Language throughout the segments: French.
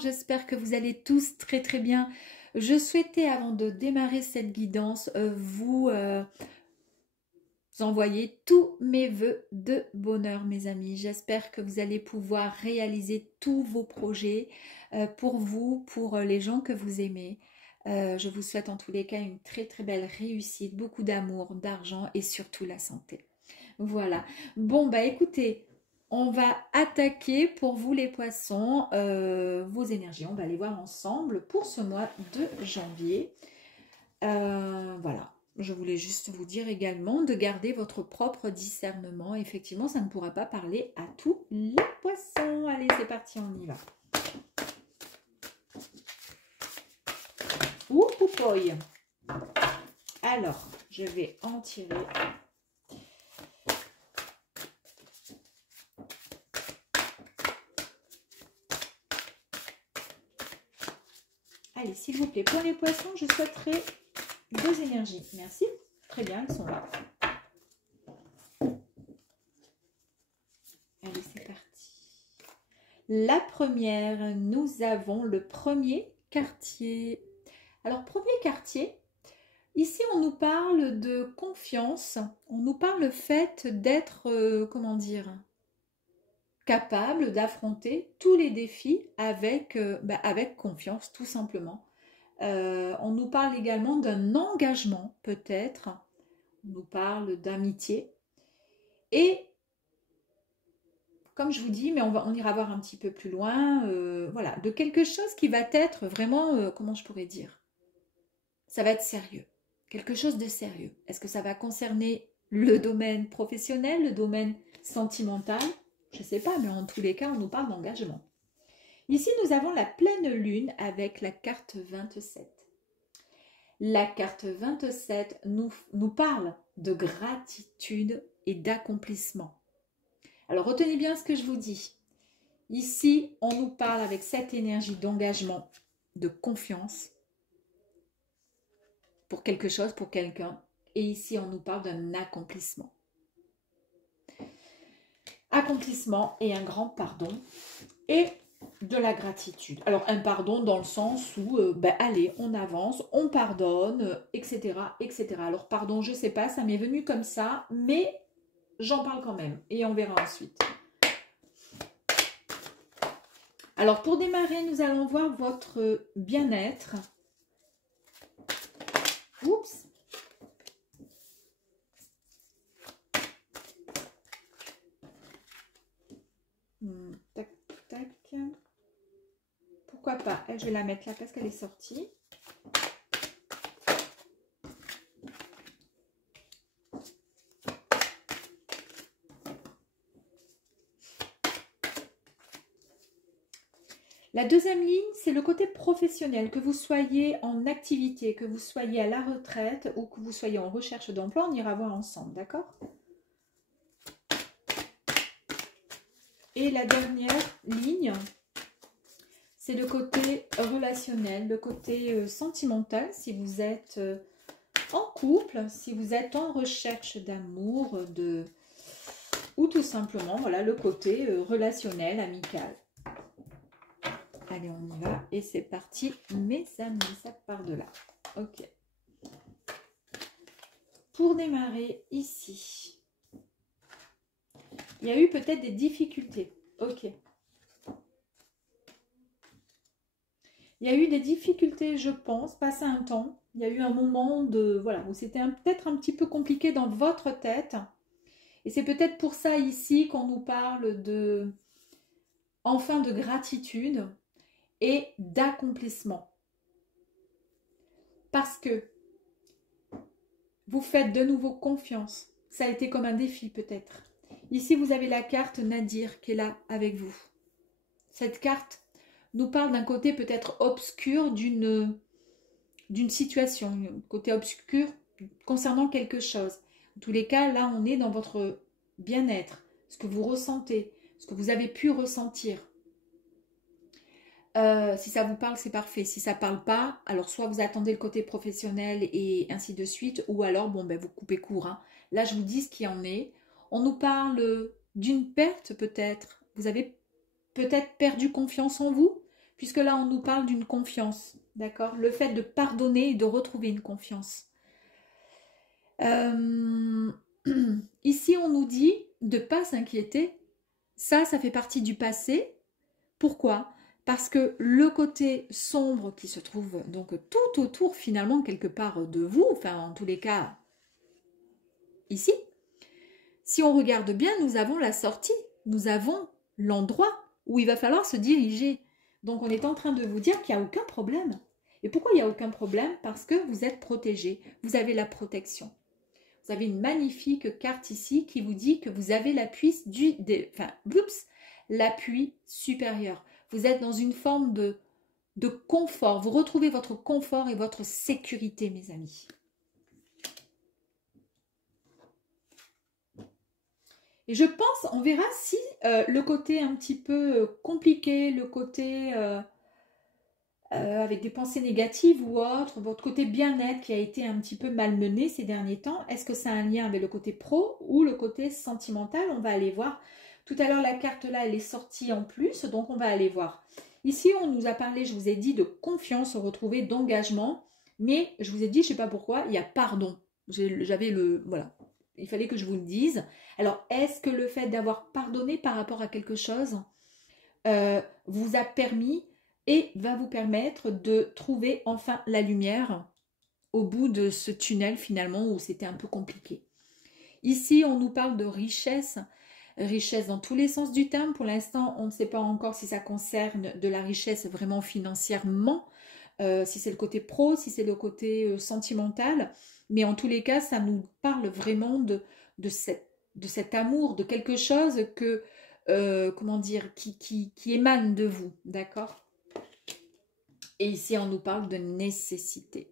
j'espère que vous allez tous très très bien. Je souhaitais, avant de démarrer cette guidance, vous envoyer tous mes vœux de bonheur, mes amis. J'espère que vous allez pouvoir réaliser tous vos projets pour vous, pour les gens que vous aimez. Je vous souhaite en tous les cas une très très belle réussite, beaucoup d'amour, d'argent et surtout la santé. Voilà. Bon, bah écoutez, on va attaquer pour vous les poissons vos énergies. On va les voir ensemble pour ce mois de janvier. Voilà. Je voulais juste vous dire également de garder votre propre discernement. Effectivement, ça ne pourra pas parler à tous les poissons. Allez, c'est parti, on y va. Ouh, poupoï. Alors, je vais en tirer. Allez, s'il vous plaît, pour les poissons, je souhaiterais 2 énergies. Merci. Très bien, elles sont là. Allez, c'est parti. La première, nous avons le premier quartier. Alors, premier quartier, ici, on nous parle de confiance. On nous parle le fait d'être, comment dire, capable d'affronter tous les défis avec, avec confiance, tout simplement. On nous parle également d'un engagement, peut-être. On nous parle d'amitié. Et, comme je vous dis, mais on ira voir un petit peu plus loin, voilà, de quelque chose qui va être vraiment, comment je pourrais dire, ça va être sérieux. Quelque chose de sérieux. Est-ce que ça va concerner le domaine professionnel, le domaine sentimental? Je ne sais pas, mais en tous les cas, on nous parle d'engagement. Ici, nous avons la pleine lune avec la carte 27. La carte 27 nous parle de gratitude et d'accomplissement. Alors, retenez bien ce que je vous dis. Ici, on nous parle avec cette énergie d'engagement, de confiance pour quelque chose, pour quelqu'un. Et ici, on nous parle d'un accomplissement. Accomplissement et un grand pardon. Et de la gratitude. Alors, un pardon dans le sens où, allez, on avance, on pardonne, etc., etc. Alors, pardon, je ne sais pas, ça m'est venu comme ça, mais j'en parle quand même. Et on verra ensuite. Alors, pour démarrer, nous allons voir votre bien-être. Oups. Tac, tac. Pourquoi pas? Je vais la mettre là parce qu'elle est sortie. La deuxième ligne, c'est le côté professionnel. Que vous soyez en activité, que vous soyez à la retraite ou que vous soyez en recherche d'emploi, on ira voir ensemble, d'accord? Et la dernière ligne, c'est le côté relationnel, le côté sentimental, si vous êtes en couple, si vous êtes en recherche d'amour, ou tout simplement, voilà, le côté relationnel, amical. Allez, on y va. Et c'est parti, mes amis, ça part de là. Ok. Pour démarrer ici, il y a eu peut-être des difficultés. Ok. Il y a eu des difficultés, je pense, passé un temps. Il y a eu un moment voilà, où c'était peut-être un petit peu compliqué dans votre tête. Et c'est peut-être pour ça ici qu'on nous parle de gratitude et d'accomplissement. Parce que vous faites de nouveau confiance. Ça a été comme un défi peut-être. Ici, vous avez la carte Nadir qui est là avec vous. Cette carte nous parle d'un côté peut-être obscur d'une situation, un côté obscur concernant quelque chose. En tous les cas, là, on est dans votre bien-être, ce que vous ressentez, ce que vous avez pu ressentir. Si ça vous parle, c'est parfait. Si ça ne parle pas, alors soit vous attendez le côté professionnel et ainsi de suite, ou alors, bon, vous coupez court. Hein. Là, je vous dis ce qu'il en est. On nous parle d'une perte peut-être. Vous avez peut-être perdu confiance en vous, puisque là, on nous parle d'une confiance, d'accord? Le fait de pardonner et de retrouver une confiance. Ici, on nous dit de ne pas s'inquiéter. Ça fait partie du passé. Pourquoi? Parce que le côté sombre qui se trouve donc tout autour, finalement, quelque part de vous, enfin, en tous les cas, ici, si on regarde bien, nous avons la sortie, nous avons l'endroit où il va falloir se diriger. Donc, on est en train de vous dire qu'il n'y a aucun problème. Et pourquoi il n'y a aucun problème? Parce que vous êtes protégé, vous avez la protection. Vous avez une magnifique carte ici qui vous dit que vous avez l'appui l'appui supérieur. Vous êtes dans une forme de confort. Vous retrouvez votre confort et votre sécurité, mes amis. Et je pense, on verra si le côté un petit peu compliqué, le côté avec des pensées négatives ou autre, votre côté bien-être qui a été un petit peu malmené ces derniers temps, est-ce que ça a un lien avec le côté pro ou le côté sentimental? On va aller voir. Tout à l'heure, la carte là, elle est sortie en plus, donc on va aller voir. Ici, on nous a parlé, je vous ai dit, de confiance retrouvée, d'engagement, mais je vous ai dit, je ne sais pas pourquoi, il y a pardon. J'avais le... Voilà, il fallait que je vous le dise. Alors, est-ce que le fait d'avoir pardonné par rapport à quelque chose vous a permis et va vous permettre de trouver enfin la lumière au bout de ce tunnel finalement où c'était un peu compliqué. Ici, on nous parle de richesse, richesse dans tous les sens du terme. Pour l'instant, on ne sait pas encore si ça concerne de la richesse vraiment financièrement, si c'est le côté pro, si c'est le côté sentimental. Mais en tous les cas, ça nous parle vraiment de cet amour, de quelque chose que, comment dire, qui émane de vous, d'accord? Et ici, on nous parle de nécessité.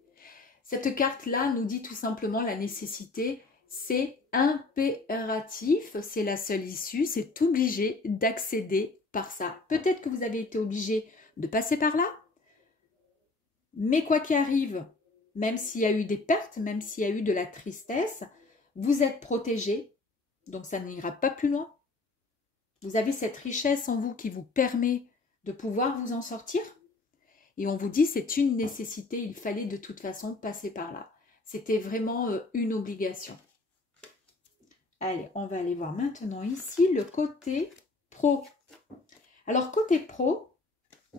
Cette carte-là nous dit tout simplement la nécessité, c'est impératif, c'est la seule issue, c'est obligé d'accéder par ça. Peut-être que vous avez été obligé de passer par là, mais quoi qu'il arrive, même s'il y a eu des pertes, même s'il y a eu de la tristesse, vous êtes protégé, donc ça n'ira pas plus loin. Vous avez cette richesse en vous qui vous permet de pouvoir vous en sortir. Et on vous dit c'est une nécessité, il fallait de toute façon passer par là. C'était vraiment une obligation. Allez, on va aller voir maintenant ici le côté pro. Alors côté pro,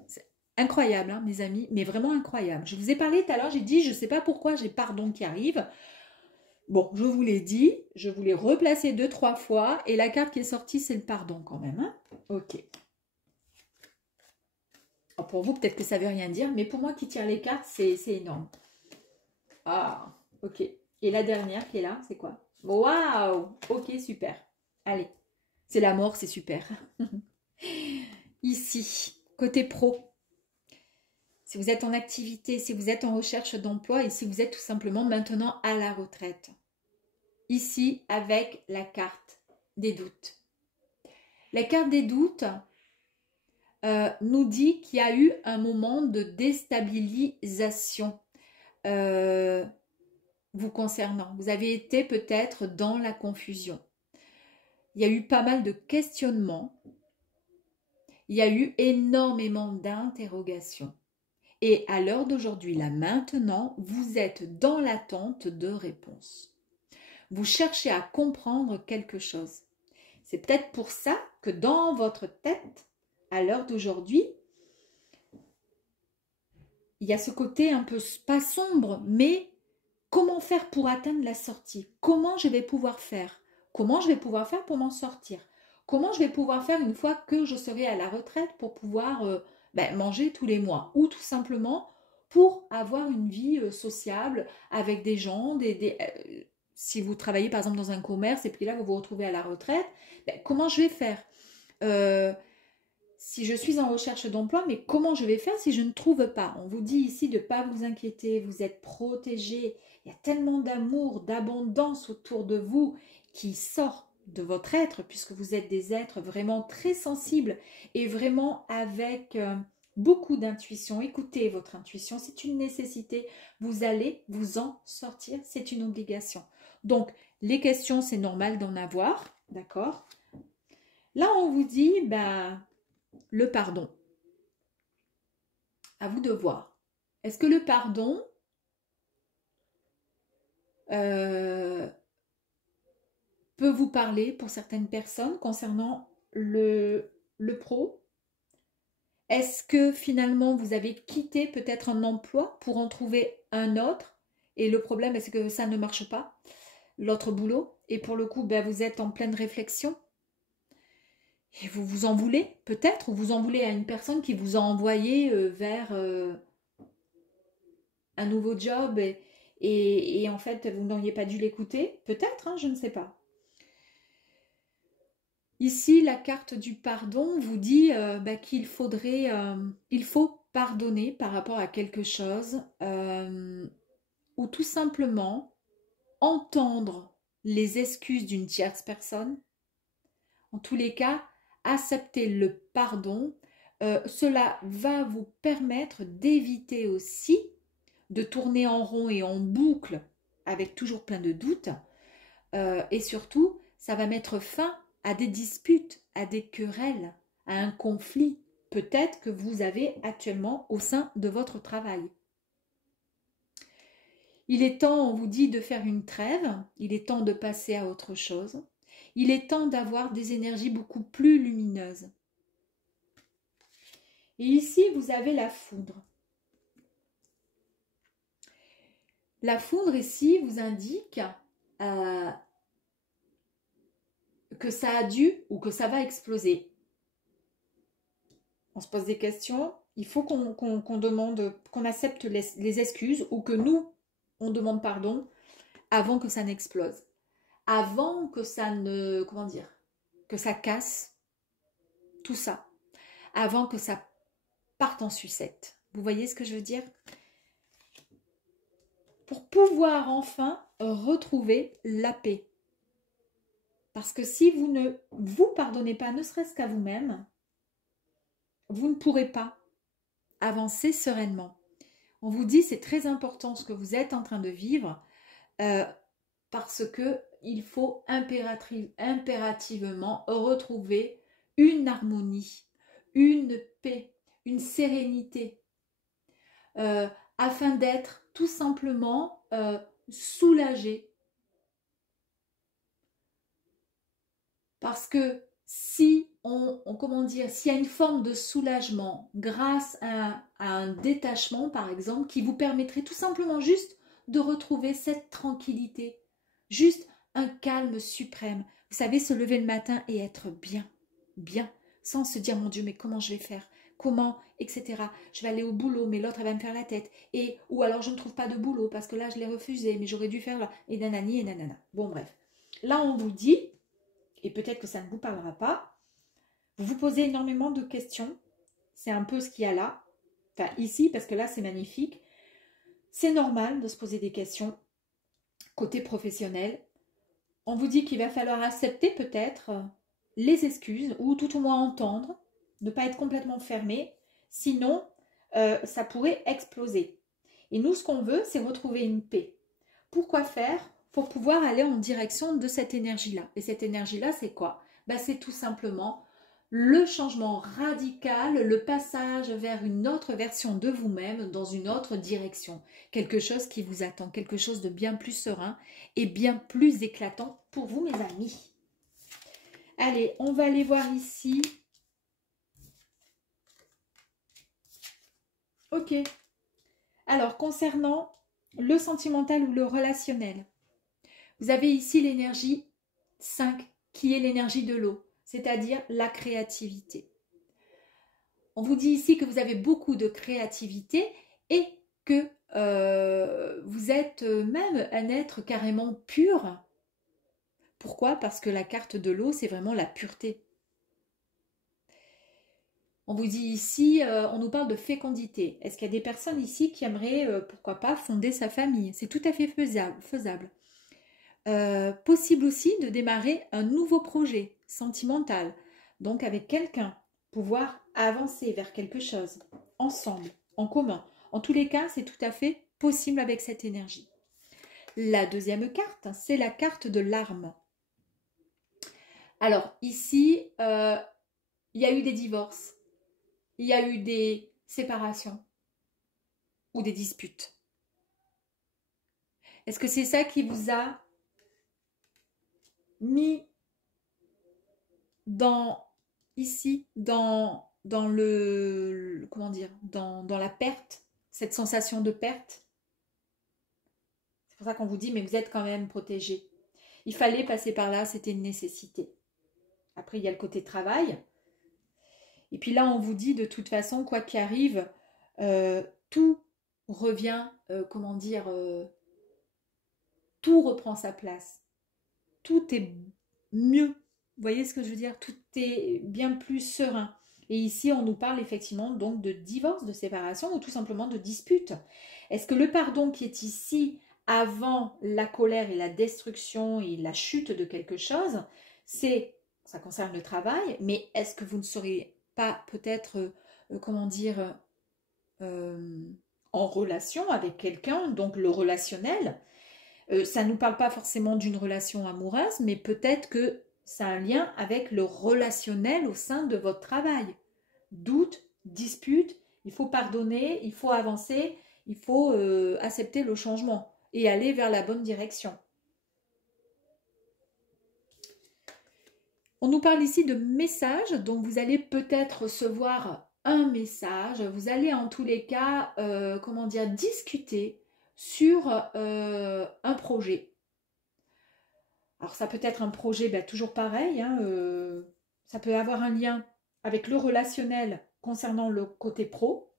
c'est incroyable hein, mes amis, mais vraiment incroyable. Je vous ai parlé tout à l'heure, j'ai dit je ne sais pas pourquoi j'ai pardon qui arrive. Bon, je vous l'ai dit, je vous l'ai replacé 2-3 fois et la carte qui est sortie c'est le pardon quand même. Hein, ok. Pour vous, peut-être que ça ne veut rien dire, mais pour moi qui tire les cartes, c'est énorme. Ah, ok. Et la dernière qui est là, c'est quoi? Waouh! Ok, super. Allez, c'est la mort, c'est super. Ici, côté pro, si vous êtes en activité, si vous êtes en recherche d'emploi et si vous êtes tout simplement maintenant à la retraite. Ici, avec la carte des doutes. La carte des doutes nous dit qu'il y a eu un moment de déstabilisation vous concernant. Vous avez été peut-être dans la confusion. Il y a eu pas mal de questionnements. Il y a eu énormément d'interrogations. Et à l'heure d'aujourd'hui, là maintenant, vous êtes dans l'attente de réponses. Vous cherchez à comprendre quelque chose. C'est peut-être pour ça que dans votre tête, à l'heure d'aujourd'hui, il y a ce côté un peu pas sombre, mais comment faire pour atteindre la sortie? Comment je vais pouvoir faire? Comment je vais pouvoir faire pour m'en sortir? Comment je vais pouvoir faire une fois que je serai à la retraite pour pouvoir manger tous les mois? Ou tout simplement pour avoir une vie sociable avec des gens, si vous travaillez par exemple dans un commerce et puis là vous vous retrouvez à la retraite, comment je vais faire? Si je suis en recherche d'emploi, mais comment je vais faire si je ne trouve pas? On vous dit ici de ne pas vous inquiéter, vous êtes protégés. Il y a tellement d'amour, d'abondance autour de vous qui sort de votre être, puisque vous êtes des êtres vraiment très sensibles et vraiment avec beaucoup d'intuition. Écoutez votre intuition, c'est une nécessité. Vous allez vous en sortir, c'est une obligation. Donc, les questions, c'est normal d'en avoir, d'accord? Là, on vous dit, le pardon. À vous de voir. Est-ce que le pardon euh, peut vous parler pour certaines personnes concernant le pro? Est-ce que finalement vous avez quitté peut-être un emploi pour en trouver un autre et le problème est que ça ne marche pas, l'autre boulot, et pour le coup ben, vous êtes en pleine réflexion et vous vous en voulez peut-être ou vous en voulez à une personne qui vous a envoyé vers un nouveau job et en fait vous n'auriez pas dû l'écouter, peut-être, hein, je ne sais pas. Ici, la carte du pardon vous dit qu'il faudrait, il faut pardonner par rapport à quelque chose ou tout simplement entendre les excuses d'une tierce personne. En tous les cas, accepter le pardon, cela va vous permettre d'éviter aussi de tourner en rond et en boucle avec toujours plein de doutes et surtout, ça va mettre fin à des disputes, à des querelles, à un conflit peut-être que vous avez actuellement au sein de votre travail. Il est temps, on vous dit, de faire une trêve, il est temps de passer à autre chose, il est temps d'avoir des énergies beaucoup plus lumineuses. Et ici, vous avez la foudre. La foudre ici vous indique que ça a dû ou que ça va exploser. On se pose des questions, il faut qu'on demande, qu'on accepte les excuses ou que nous, on demande pardon avant que ça n'explose. Avant que ça ne, comment dire, que ça casse, tout ça. Avant que ça parte en sucette. Vous voyez ce que je veux dire? Pour pouvoir enfin retrouver la paix. Parce que si vous ne vous pardonnez pas, ne serait-ce qu'à vous-même, vous ne pourrez pas avancer sereinement. On vous dit c'est très important ce que vous êtes en train de vivre parce que il faut impérativement retrouver une harmonie, une paix, une sérénité afin d'être tout simplement soulagé. Parce que si comment dire, s'il y a une forme de soulagement grâce à un détachement, par exemple, qui vous permettrait tout simplement juste de retrouver cette tranquillité, juste un calme suprême. Vous savez, se lever le matin et être bien, bien, sans se dire, mon Dieu, mais comment je vais faire? Comment, etc. Je vais aller au boulot, mais l'autre, elle va me faire la tête. Ou alors, je ne trouve pas de boulot parce que là, je l'ai refusé, mais j'aurais dû faire là. Et nanani et nanana. Bon, bref. Là, on vous dit, et peut-être que ça ne vous parlera pas, vous vous posez énormément de questions. C'est un peu ce qu'il y a là. Enfin, ici, parce que là, c'est magnifique. C'est normal de se poser des questions côté professionnel. On vous dit qu'il va falloir accepter peut-être les excuses ou tout au moins entendre, ne pas être complètement fermé. Sinon, ça pourrait exploser. Et nous, ce qu'on veut, c'est retrouver une paix. Pourquoi faire? Pour pouvoir aller en direction de cette énergie-là. Et cette énergie-là, c'est quoi? C'est tout simplement le changement radical, le passage vers une autre version de vous-même dans une autre direction. Quelque chose qui vous attend, quelque chose de bien plus serein et bien plus éclatant pour vous, mes amis. Allez, on va aller voir ici. Ok. Alors, concernant le sentimental ou le relationnel, vous avez ici l'énergie 5, qui est l'énergie de l'eau, c'est-à-dire la créativité. On vous dit ici que vous avez beaucoup de créativité et que vous êtes même un être carrément pur. Pourquoi? Parce que la carte de l'eau, c'est vraiment la pureté. On vous dit ici, on nous parle de fécondité. Est-ce qu'il y a des personnes ici qui aimeraient, pourquoi pas, fonder sa famille? C'est tout à fait faisable. Possible aussi de démarrer un nouveau projet sentimental, donc avec quelqu'un, pouvoir avancer vers quelque chose, ensemble, en commun. En tous les cas, c'est tout à fait possible avec cette énergie. La deuxième carte, c'est la carte de l'arme. Alors ici, il y a eu des divorces, il y a eu des séparations, ou des disputes? Est-ce que c'est ça qui vous a mis dans, ici, dans le, comment dire, dans la perte, cette sensation de perte? C'est pour ça qu'on vous dit, mais vous êtes quand même protégé. Il fallait passer par là, c'était une nécessité. Après, il y a le côté travail. Et puis là, on vous dit de toute façon, quoi qu'il arrive, tout revient, comment dire, tout reprend sa place. Tout est mieux. Vous voyez ce que je veux dire? Tout est bien plus serein. Et ici, on nous parle effectivement donc de divorce, de séparation ou tout simplement de dispute. Est-ce que le pardon qui est ici avant la colère et la destruction et la chute de quelque chose, ça concerne le travail, mais est-ce que vous ne seriez pas peut-être, comment dire, euh, en relation avec quelqu'un, donc le relationnel? Ça ne nous parle pas forcément d'une relation amoureuse, mais peut-être que ça a un lien avec le relationnel au sein de votre travail. Doute, dispute, il faut pardonner, il faut avancer, il faut accepter le changement et aller vers la bonne direction. On nous parle ici de messages, donc vous allez peut-être recevoir un message, vous allez en tous les cas, comment dire, discuter sur un projet. Alors ça peut être un projet toujours pareil, hein, ça peut avoir un lien avec le relationnel concernant le côté pro,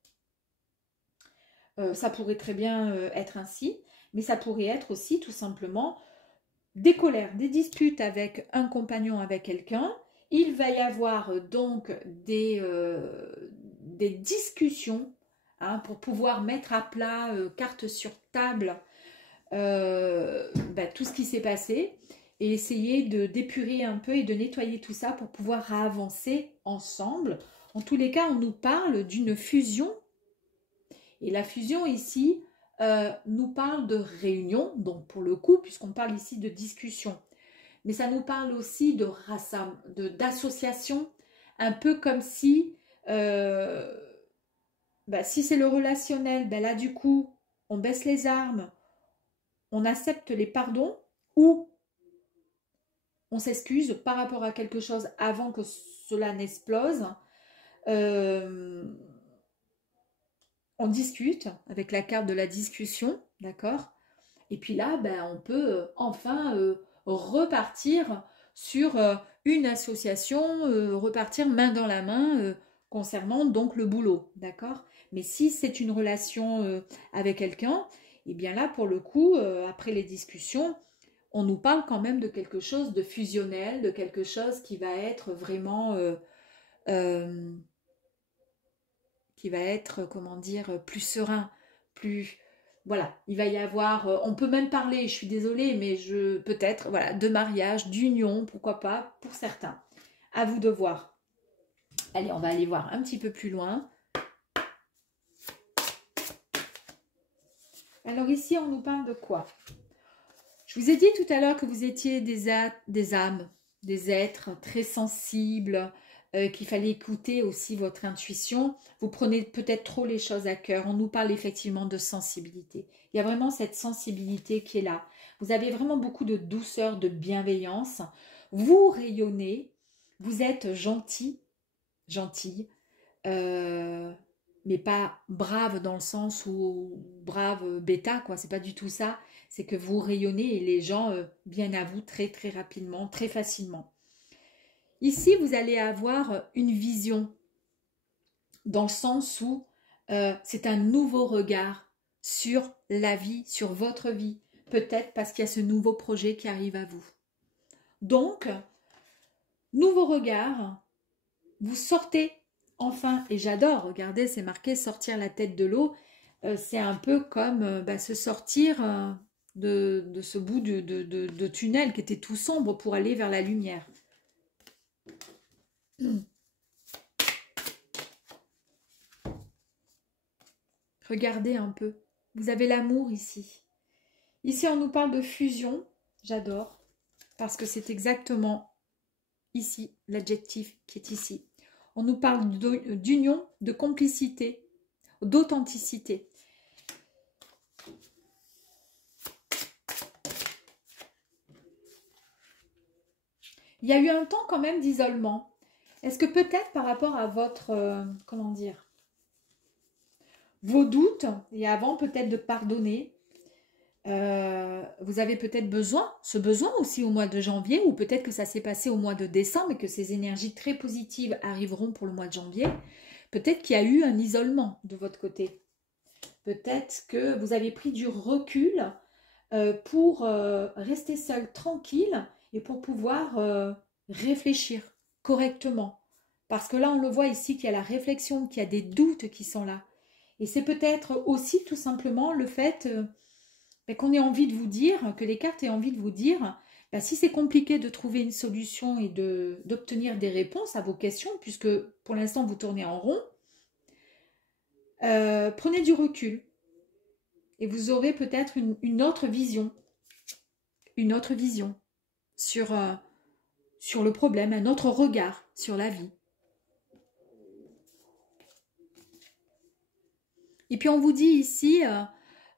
ça pourrait très bien être ainsi, mais ça pourrait être aussi tout simplement des colères, des disputes avec un compagnon, avec quelqu'un. Il va y avoir donc des discussions pour pouvoir mettre à plat, carte sur table, tout ce qui s'est passé et essayer de d'épurer un peu et de nettoyer tout ça pour pouvoir avancer ensemble. En tous les cas, on nous parle d'une fusion. Et la fusion ici nous parle de réunion, donc pour le coup, puisqu'on parle ici de discussion. Mais ça nous parle aussi d'association, un peu comme si, si c'est le relationnel, là du coup, on baisse les armes, on accepte les pardons ou on s'excuse par rapport à quelque chose avant que cela n'explose. On discute avec la carte de la discussion, d'accord? Et puis là, on peut enfin repartir sur une association, repartir main dans la main concernant donc le boulot, d'accord? Mais si c'est une relation avec quelqu'un, et bien là, pour le coup, après les discussions, on nous parle quand même de quelque chose de fusionnel, de quelque chose qui va être vraiment euh, qui va être, comment dire, plus serein, plus... Voilà, il va y avoir... on peut même parler, je suis désolée, mais peut-être, voilà, de mariage, d'union, pourquoi pas, pour certains. À vous de voir. Allez, on va aller voir un petit peu plus loin. Alors ici, on nous parle de quoi? Je vous ai dit tout à l'heure que vous étiez des âmes, des êtres très sensibles, qu'il fallait écouter aussi votre intuition. Vous prenez peut-être trop les choses à cœur. On nous parle effectivement de sensibilité. Il y a vraiment cette sensibilité qui est là. Vous avez vraiment beaucoup de douceur, de bienveillance. Vous rayonnez. Vous êtes gentil, gentille, mais pas brave dans le sens où brave bêta, quoi. C'est pas du tout ça. C'est que vous rayonnez et les gens viennent à vous très très rapidement, très facilement. Ici, vous allez avoir une vision dans le sens où c'est un nouveau regard sur la vie, sur votre vie. Peut-être parce qu'il y a ce nouveau projet qui arrive à vous. Donc, nouveau regard, vous sortez enfin, et j'adore, regardez, c'est marqué sortir la tête de l'eau. C'est un peu comme se sortir de ce bout de tunnel qui était tout sombre pour aller vers la lumière. Regardez un peu. Vous avez l'amour ici. Ici, on nous parle de fusion. J'adore. Parce que c'est exactement ici, l'adjectif qui est ici. On nous parle d'union, de complicité, d'authenticité. Il y a eu un temps quand même d'isolement. Est-ce que peut-être par rapport à votre, comment dire, vos doutes, et avant peut-être de pardonner, vous avez peut-être besoin, ce besoin aussi au mois de janvier, ou peut-être que ça s'est passé au mois de décembre et que ces énergies très positives arriveront pour le mois de janvier. Peut-être qu'il y a eu un isolement de votre côté. Peut-être que vous avez pris du recul pour rester seul, tranquille, et pour pouvoir réfléchir correctement. Parce que là, on le voit ici qu'il y a la réflexion, qu'il y a des doutes qui sont là. Et c'est peut-être aussi tout simplement le fait qu'on ait envie de vous dire, que les cartes aient envie de vous dire, si c'est compliqué de trouver une solution et d'obtenir des réponses à vos questions, puisque pour l'instant vous tournez en rond, prenez du recul et vous aurez peut-être une autre vision sur, sur le problème, un autre regard sur la vie. Et puis on vous dit ici,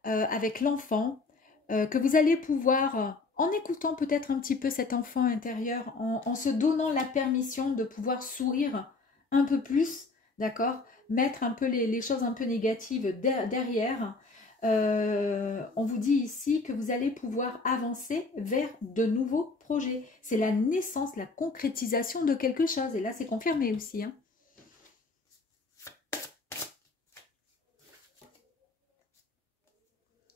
avec l'enfant, que vous allez pouvoir, en écoutant peut-être un petit peu cet enfant intérieur, en se donnant la permission de pouvoir sourire un peu plus, d'accord, mettre un peu les choses un peu négatives derrière. On vous dit ici que vous allez pouvoir avancer vers de nouveaux projets. C'est la naissance, la concrétisation de quelque chose. Et là, c'est confirmé aussi, hein.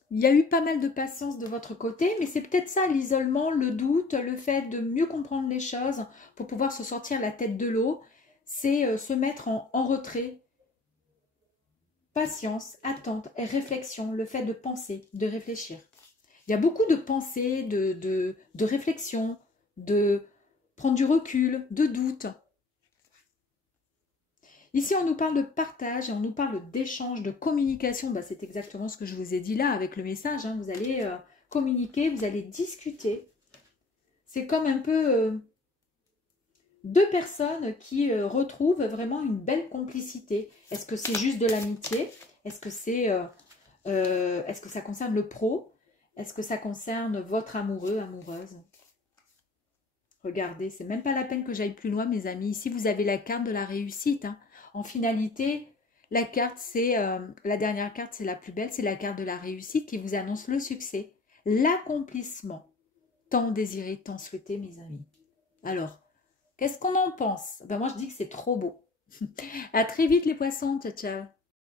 Il y a eu pas mal de patience de votre côté, mais c'est peut-être ça, l'isolement, le doute, le fait de mieux comprendre les choses pour pouvoir se sortir la tête de l'eau. C'est se mettre en retrait. Patience, attente et réflexion, le fait de penser, de réfléchir. Il y a beaucoup de pensées, de réflexion, de prendre du recul, de doute. Ici, on nous parle de partage, on nous parle d'échange, de communication. C'est exactement ce que je vous ai dit là avec le message, hein. Vous allez communiquer, vous allez discuter. C'est comme un peu deux personnes qui retrouvent vraiment une belle complicité. Est-ce que c'est juste de l'amitié? Est-ce que est-ce que ça concerne le pro? Est-ce que ça concerne votre amoureux, amoureuse? Regardez, c'est même pas la peine que j'aille plus loin, mes amis. Ici, vous avez la carte de la réussite, hein. En finalité, la carte, c'est la dernière carte, c'est la plus belle, c'est la carte de la réussite qui vous annonce le succès, l'accomplissement, tant désiré, tant souhaité, mes amis. Alors, qu'est-ce qu'on en pense? Moi, je dis que c'est trop beau. À très vite, les poissons. Ciao, ciao.